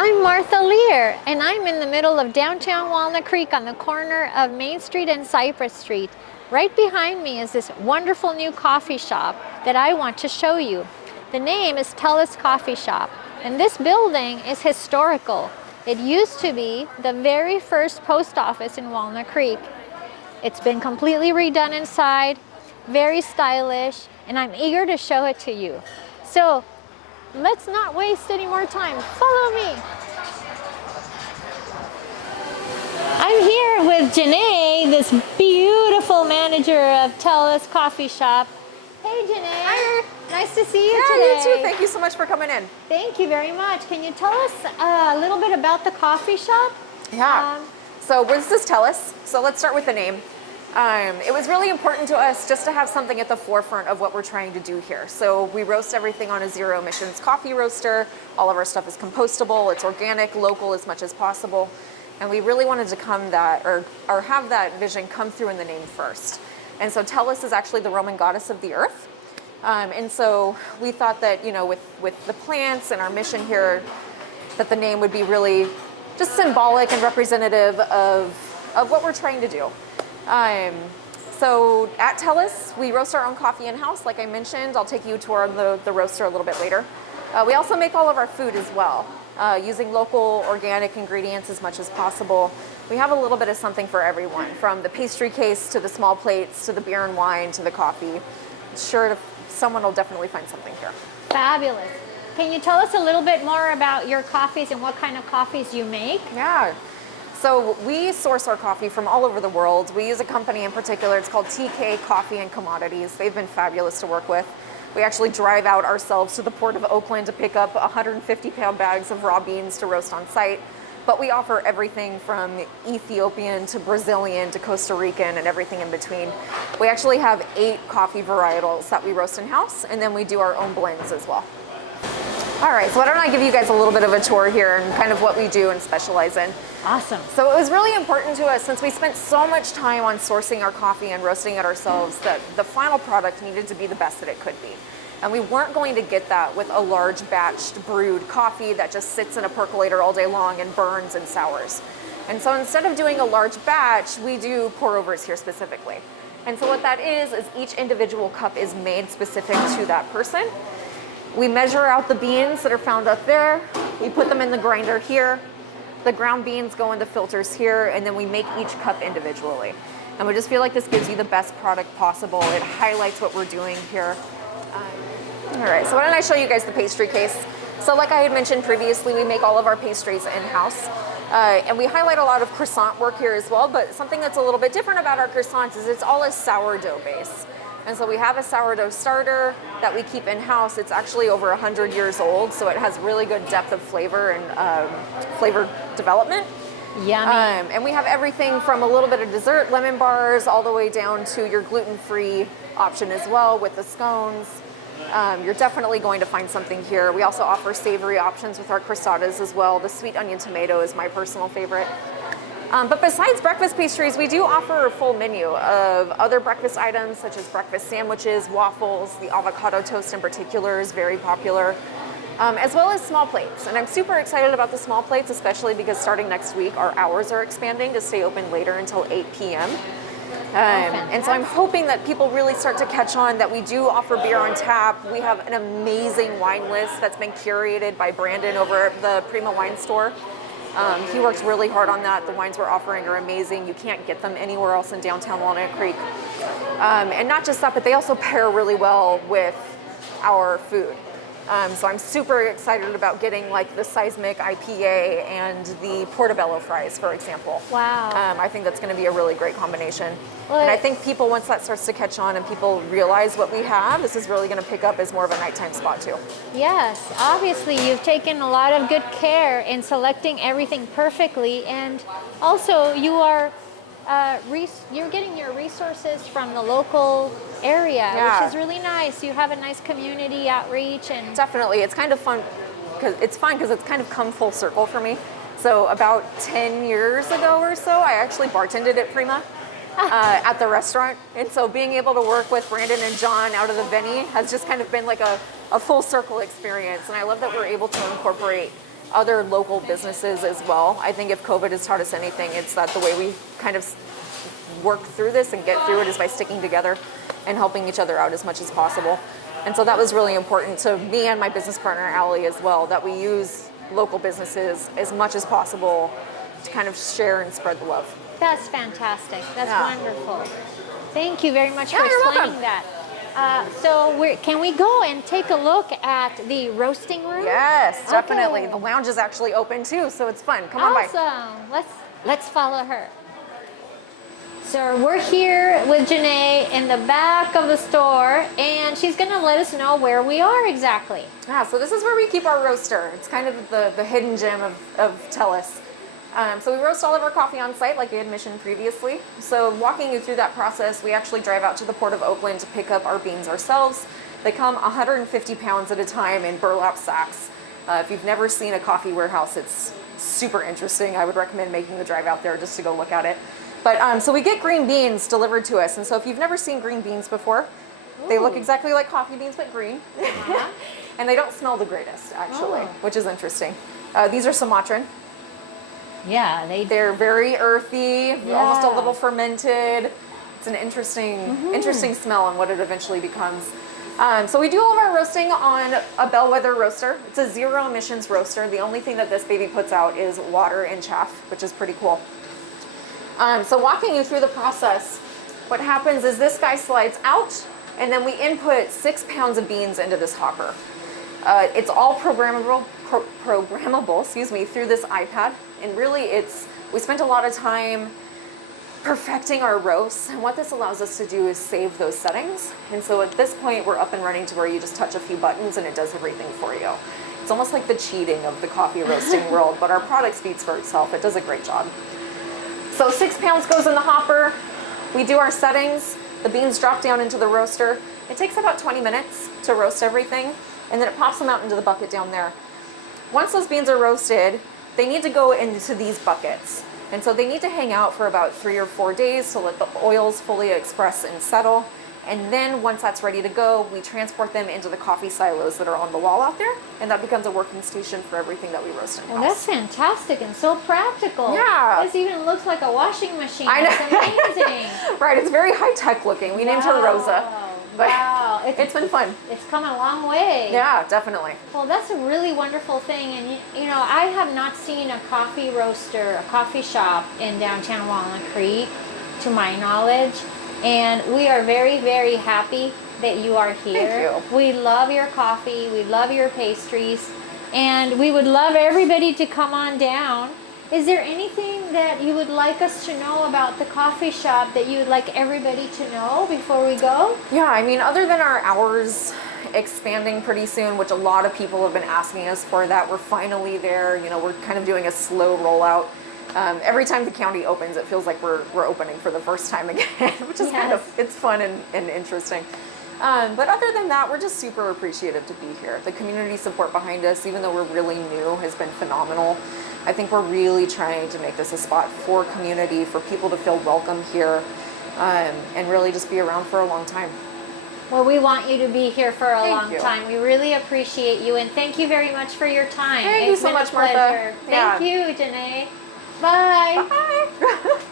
I'm Martha Lear, and I'm in the middle of downtown Walnut Creek on the corner of Main Street and Cypress Street. Right behind me is this wonderful new coffee shop that I want to show you. The name is Tellus Coffee Shop, and this building is historical. It used to be the very first post office in Walnut Creek. It's been completely redone inside, very stylish, and I'm eager to show it to you. So let's not waste any more time. Follow me. I'm here with Janae, this beautiful manager of Tellus Coffee Shop. Hey Janae. Hi. Nice to see you today. today. You too. Thank you so much for coming in. Thank you very much. Can you tell us a little bit about the coffee shop? Yeah. So this is Tellus. So let's start with the name. It was really important to us just to have something at the forefront of what we're trying to do here. So we roast everything on a zero emissions coffee roaster. All of our stuff is compostable. It's organic, local as much as possible. And we really wanted to have that vision come through in the name first. And so Tellus is actually the Roman goddess of the earth. And so we thought that, with the plants and our mission here, that the name would be really just symbolic and representative of what we're trying to do. So at Tellus, we roast our own coffee in-house, like I mentioned. I'll take you to the roaster a little bit later. We also make all of our food as well, using local organic ingredients as much as possible. We have a little bit of something for everyone, from the pastry case to the small plates to the beer and wine to the coffee. Someone will definitely find something here. Fabulous. Can you tell us a little bit more about your coffees and what kind of coffees you make? Yeah. So we source our coffee from all over the world. We use a company in particular. It's called TK Coffee and Commodities. They've been fabulous to work with. We actually drive out ourselves to the port of Oakland to pick up 150-pound bags of raw beans to roast on site. But we offer everything from Ethiopian to Brazilian to Costa Rican and everything in between. We actually have 8 coffee varietals that we roast in-house, and then we do our own blends as well. All right, so why don't I give you guys a little bit of a tour here and kind of what we do and specialize in. Awesome. So it was really important to us, since we spent so much time on sourcing our coffee and roasting it ourselves, that the final product needed to be the best that it could be. And we weren't going to get that with a large batched brewed coffee that just sits in a percolator all day long and burns and sours. And so instead of doing a large batch, we do pour overs here specifically. And so what that is each individual cup is made specific to that person. We measure out the beans that are found up there. We put them in the grinder here. The ground beans go into filters here, and then we make each cup individually. And we just feel like this gives you the best product possible. It highlights what we're doing here. All right, so why don't I show you guys the pastry case. So like I had mentioned previously, we make all of our pastries in-house. And we highlight a lot of croissant work here as well, but something that's a little bit different about our croissants is it's all a sourdough base. And so we have a sourdough starter that we keep in-house. It's actually over 100 years old, so it has really good depth of flavor and flavor development. Yummy. And we have everything from a little bit of dessert, lemon bars, all the way down to your gluten-free option as well with the scones. You're definitely going to find something here. We also offer savory options with our croissantes as well. The sweet onion tomato is my personal favorite. But besides breakfast pastries, we do offer a full menu of other breakfast items, such as breakfast sandwiches, waffles. The avocado toast in particular is very popular, as well as small plates. And I'm super excited about the small plates, especially because starting next week, our hours are expanding to stay open later until 8 p.m. And so I'm hoping that people really start to catch on that we do offer beer on tap. We have an amazing wine list that's been curated by Brandon over at the Prima Wine Store. He worked really hard on that. The wines we're offering are amazing. You can't get them anywhere else in downtown Walnut Creek. And not just that, but they also pair really well with our food. So I'm super excited about getting like the Seismic IPA and the Portobello fries, for example. Wow. I think that's going to be a really great combination. Well, and I think people, once that starts to catch on and people realize what we have, this is really going to pick up as more of a nighttime spot too. Yes, obviously you've taken a lot of good care in selecting everything perfectly, and also you are you're getting your resources from the local area, which is really nice. You have a nice community outreach. And definitely, it's kind of fun because it's kind of come full circle for me. So about 10 years ago or so, I actually bartended at Prima at the restaurant. And so being able to work with Brandon and John out of the Benny has just kind of been like a full circle experience. And I love that we're able to incorporate other local businesses as well. I think if COVID has taught us anything, it's that the way we kind of work through this and get through it is by sticking together and helping each other out as much as possible. And so that was really important to me and my business partner, Allie, as well, that we use local businesses as much as possible to kind of share and spread the love. That's fantastic. That's wonderful. Thank you very much for you're explaining welcome. that. So can we go and take a look at the roasting room? Yes, definitely. Okay. The lounge is actually open too, so it's fun. Come on by. Awesome. Let's follow her. So we're here with Janae in the back of the store, and she's going to let us know where we are exactly. Yeah, so this is where we keep our roaster. It's kind of the hidden gem of Tellus. So we roast all of our coffee on site, like we had mentioned previously. So walking you through that process, we actually drive out to the Port of Oakland to pick up our beans ourselves. They come 150 pounds at a time in burlap sacks. If you've never seen a coffee warehouse, it's super interesting. I would recommend making the drive out there just to go look at it. But so we get green beans delivered to us. And so if you've never seen green beans before, they look exactly like coffee beans, but green. And they don't smell the greatest, actually, which is interesting. These are Sumatran. Yeah, they're very earthy, almost a little fermented. It's an interesting smell on what it eventually becomes. So we do all of our roasting on a bellwether roaster. It's a zero emissions roaster. The only thing that this baby puts out is water and chaff, which is pretty cool. So walking you through the process, what happens is this guy slides out, and then we input 6 pounds of beans into this hopper. It's all programmable, through this iPad. And really, we spent a lot of time perfecting our roasts. And what this allows us to do is save those settings. And so at this point, we're up and running to where you just touch a few buttons and it does everything for you. It's almost like the cheating of the coffee roasting world, but our product speaks for itself. It does a great job. So 6 pounds goes in the hopper. We do our settings. The beans drop down into the roaster. It takes about 20 minutes to roast everything, and then it pops them out into the bucket down there. Once those beans are roasted, they need to go into these buckets. And so they need to hang out for about 3 or 4 days to let the oils fully express and settle. And then once that's ready to go, we transport them into the coffee silos that are on the wall out there. And that becomes a working station for everything that we roast in-house. Well, that's fantastic and so practical. Yeah. This even looks like a washing machine. I know. It's amazing. Right, it's very high-tech looking. We named her Rosa. But Wow. it's been fun. It's come a long way. Yeah, definitely. Well, that's a really wonderful thing. And, you know, I have not seen a coffee roaster, a coffee shop in downtown Walnut Creek, to my knowledge. And we are very, very happy that you are here. Thank you. We love your coffee. We love your pastries. And we would love everybody to come on down. Is there anything that you would like us to know about the coffee shop that you would like everybody to know before we go? Yeah, I mean, other than our hours expanding pretty soon, which a lot of people have been asking us for, that we're finally there. You know, we're kind of doing a slow rollout. Every time the county opens, it feels like we're opening for the first time again, which is kind of, it's fun and interesting. But other than that, we're just super appreciative to be here. The community support behind us, even though we're really new, has been phenomenal. I think we're really trying to make this a spot for community, for people to feel welcome here, and really just be around for a long time. Well, we want you to be here for a long you. time. We really appreciate you, and thank you very much for your time. Thank you so much, Martha. Thank you, Janae. Bye. Bye.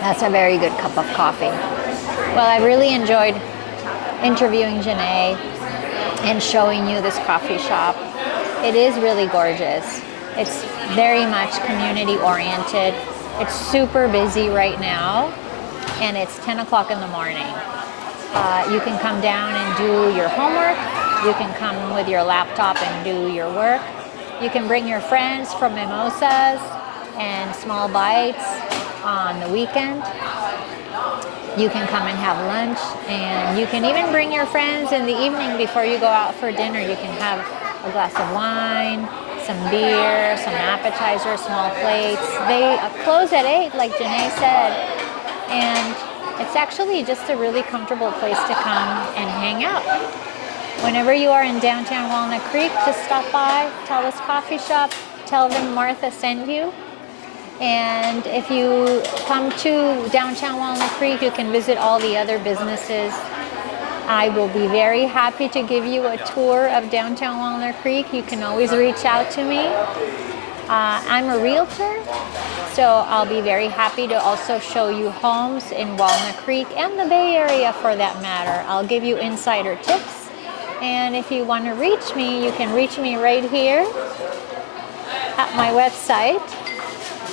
That's a very good cup of coffee. Well, I really enjoyed interviewing Janae and showing you this coffee shop. It is really gorgeous. It's very much community oriented. It's super busy right now, and it's 10 o'clock in the morning. You can come down and do your homework. You can come with your laptop and do your work. You can bring your friends for mimosas and small bites on the weekend. You can come and have lunch, and you can even bring your friends in the evening before you go out for dinner. You can have a glass of wine, some beer, some appetizers, small plates. They close at 8, like Janae said, and it's actually just a really comfortable place to come and hang out. Whenever you are in downtown Walnut Creek, just stop by Tellus Coffee Shop, tell them Martha sent you. And if you come to downtown Walnut Creek, you can visit all the other businesses. I will be very happy to give you a tour of downtown Walnut Creek. You can always reach out to me. I'm a realtor, so I'll be very happy to also show you homes in Walnut Creek and the Bay Area for that matter. I'll give you insider tips. And if you want to reach me, you can reach me right here at my website.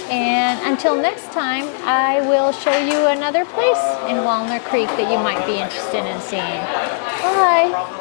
And until next time, I will show you another place in Walnut Creek that you might be interested in seeing. Bye.